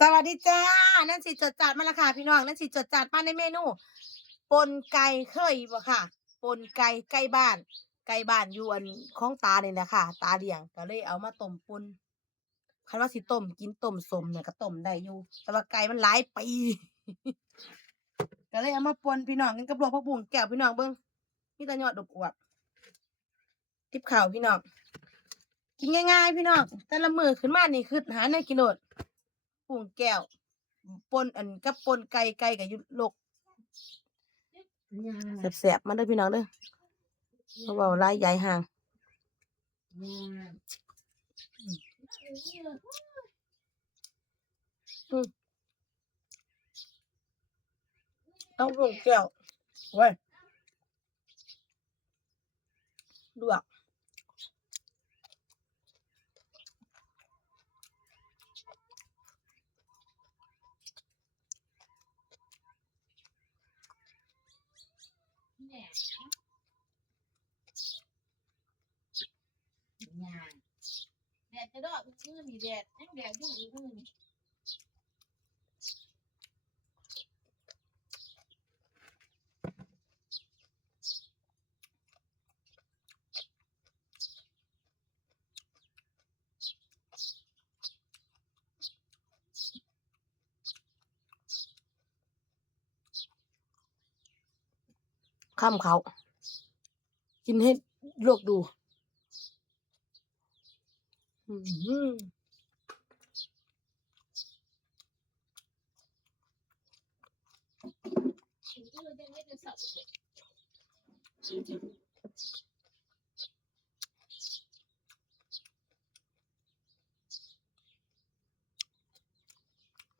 สวัสดีจ้า นั่นสิจดจัดมาและค่ะพี่น้อง นั่นสิจดจัดมาในเมนู ปนไก่เคยบ่ค่ะ ปนไก่ไก่บ้าน ไก่บ้านอยู่อันของตาเนี่แหละค่ะตาเลี้ยงก็เลยเอามาต้มปนคันว่าสิต้มกินต้มสมเนี่ยก็ต้มได้อยู่ แต่ว่าไก่มันหลายปีก็เลยเอามาปนพี่น้องกันกับลวกผักบุ้งแก้วพี่น้องเบิ่งมีแต่ยอดดกอวบติบข้าวพี่น้อง กินง่ายๆ พี่น้องแต่ละมือขึ้นมานี่คือหาแนกินโลด ปุ้งแก้วปนอันกับปนไก่ไก่กับยุโลกแสบๆมันเด้อพี่น้องเด้อเพราะว่าลายใหญ่ห่างต้องปุ้งแก้วเว้ยลวก แดดจะดอกมือมีแดดยังแดดอยู่อีกมือนี่ ข้ามเขา กินให้ลวกดูอืม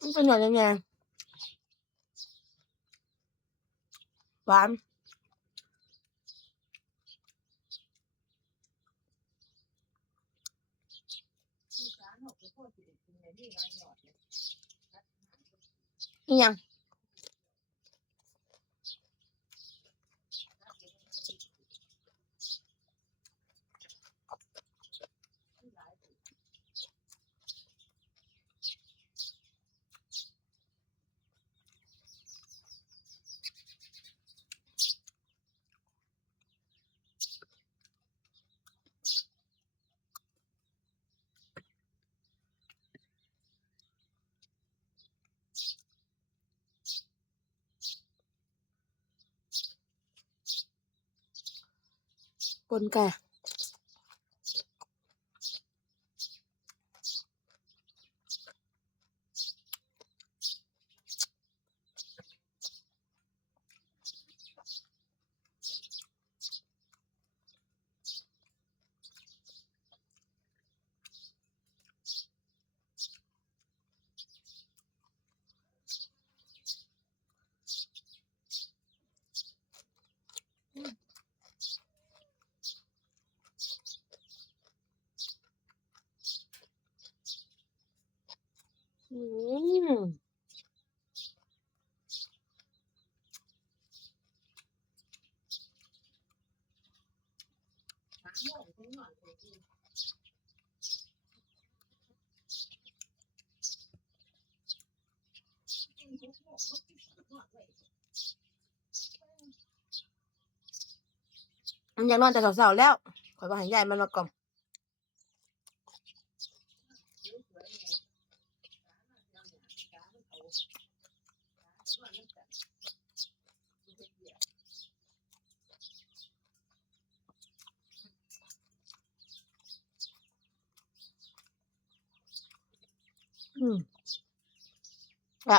จะนเป็นอย่างยังไงหวาน ที่ ร้า กจะโคตรสิกินเลยนี่ร้านหยอดเลย นี่ยัง ปนไก่ มกก็กินทุกหมกเลยมันอยากนอนแต่เสาๆแล้ว ขอยว่าให้ยายมันมาก่อม อะ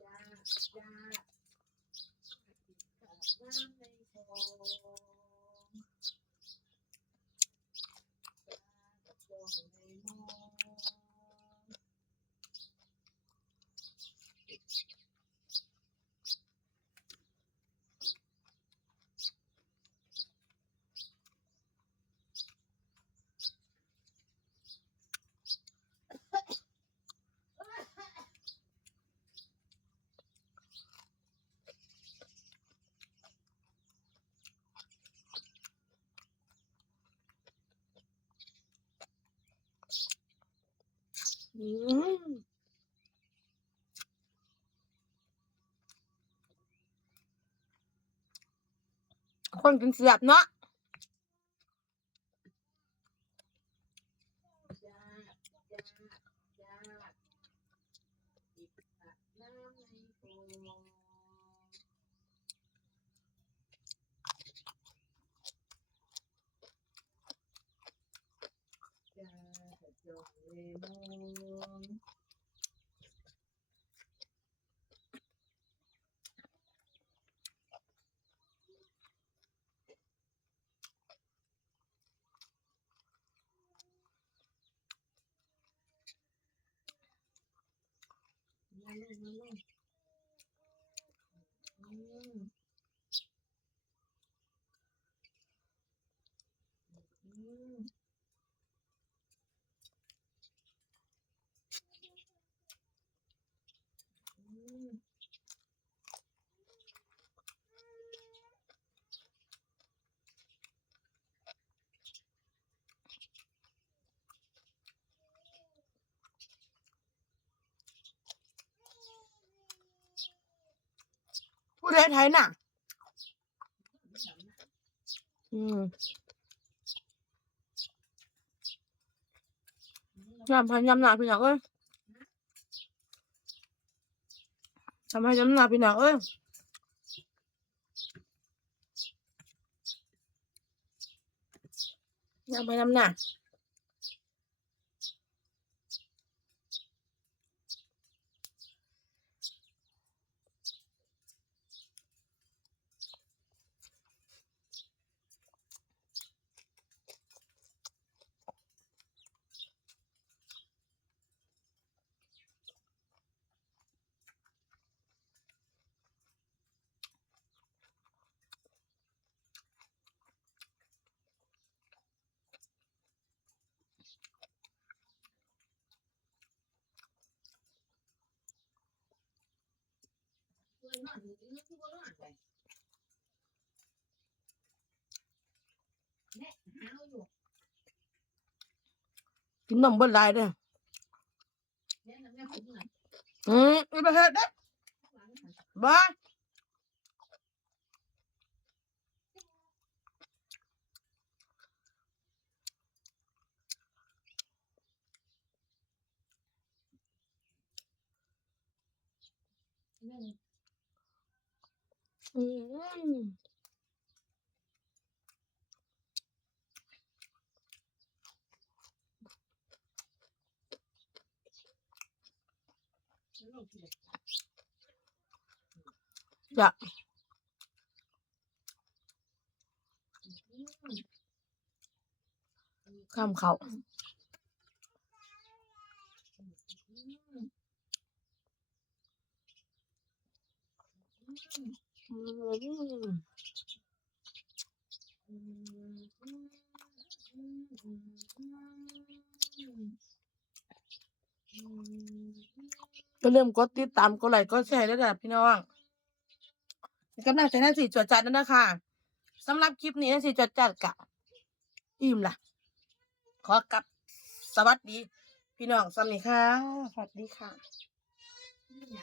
จ้าจ้าน้ำในคลองจ้า คนกินเสียบเนาะยากยากยากอีกตัดน้ำในโพรงยากจงเลมง มาเลยมาเลยอืมอืมอืม ผู้ใดไทยน่ะ อืมยำพันยำหนาพี่น้องเอ้ยทำให้ยำหนาพี่น้องเอ้ยยำพันยำหนา กินนมเบิ้ลลายเด้ออืมอีประเทศเด้อบ้าอืม จ้ะข้ามเขาอืม ก็เริ่มกดติดตามกดไลค์กดแชร์ด้วยนะพี่น้องกำลังใจให้สิจวดจัดนั่นนะคะสำหรับคลิปนี้นะสิจวดจัดกะอิ่มล่ะ ขอกลับสวัสดี พี่น้องสวัสดีค่ะ สวัสดีค่ะ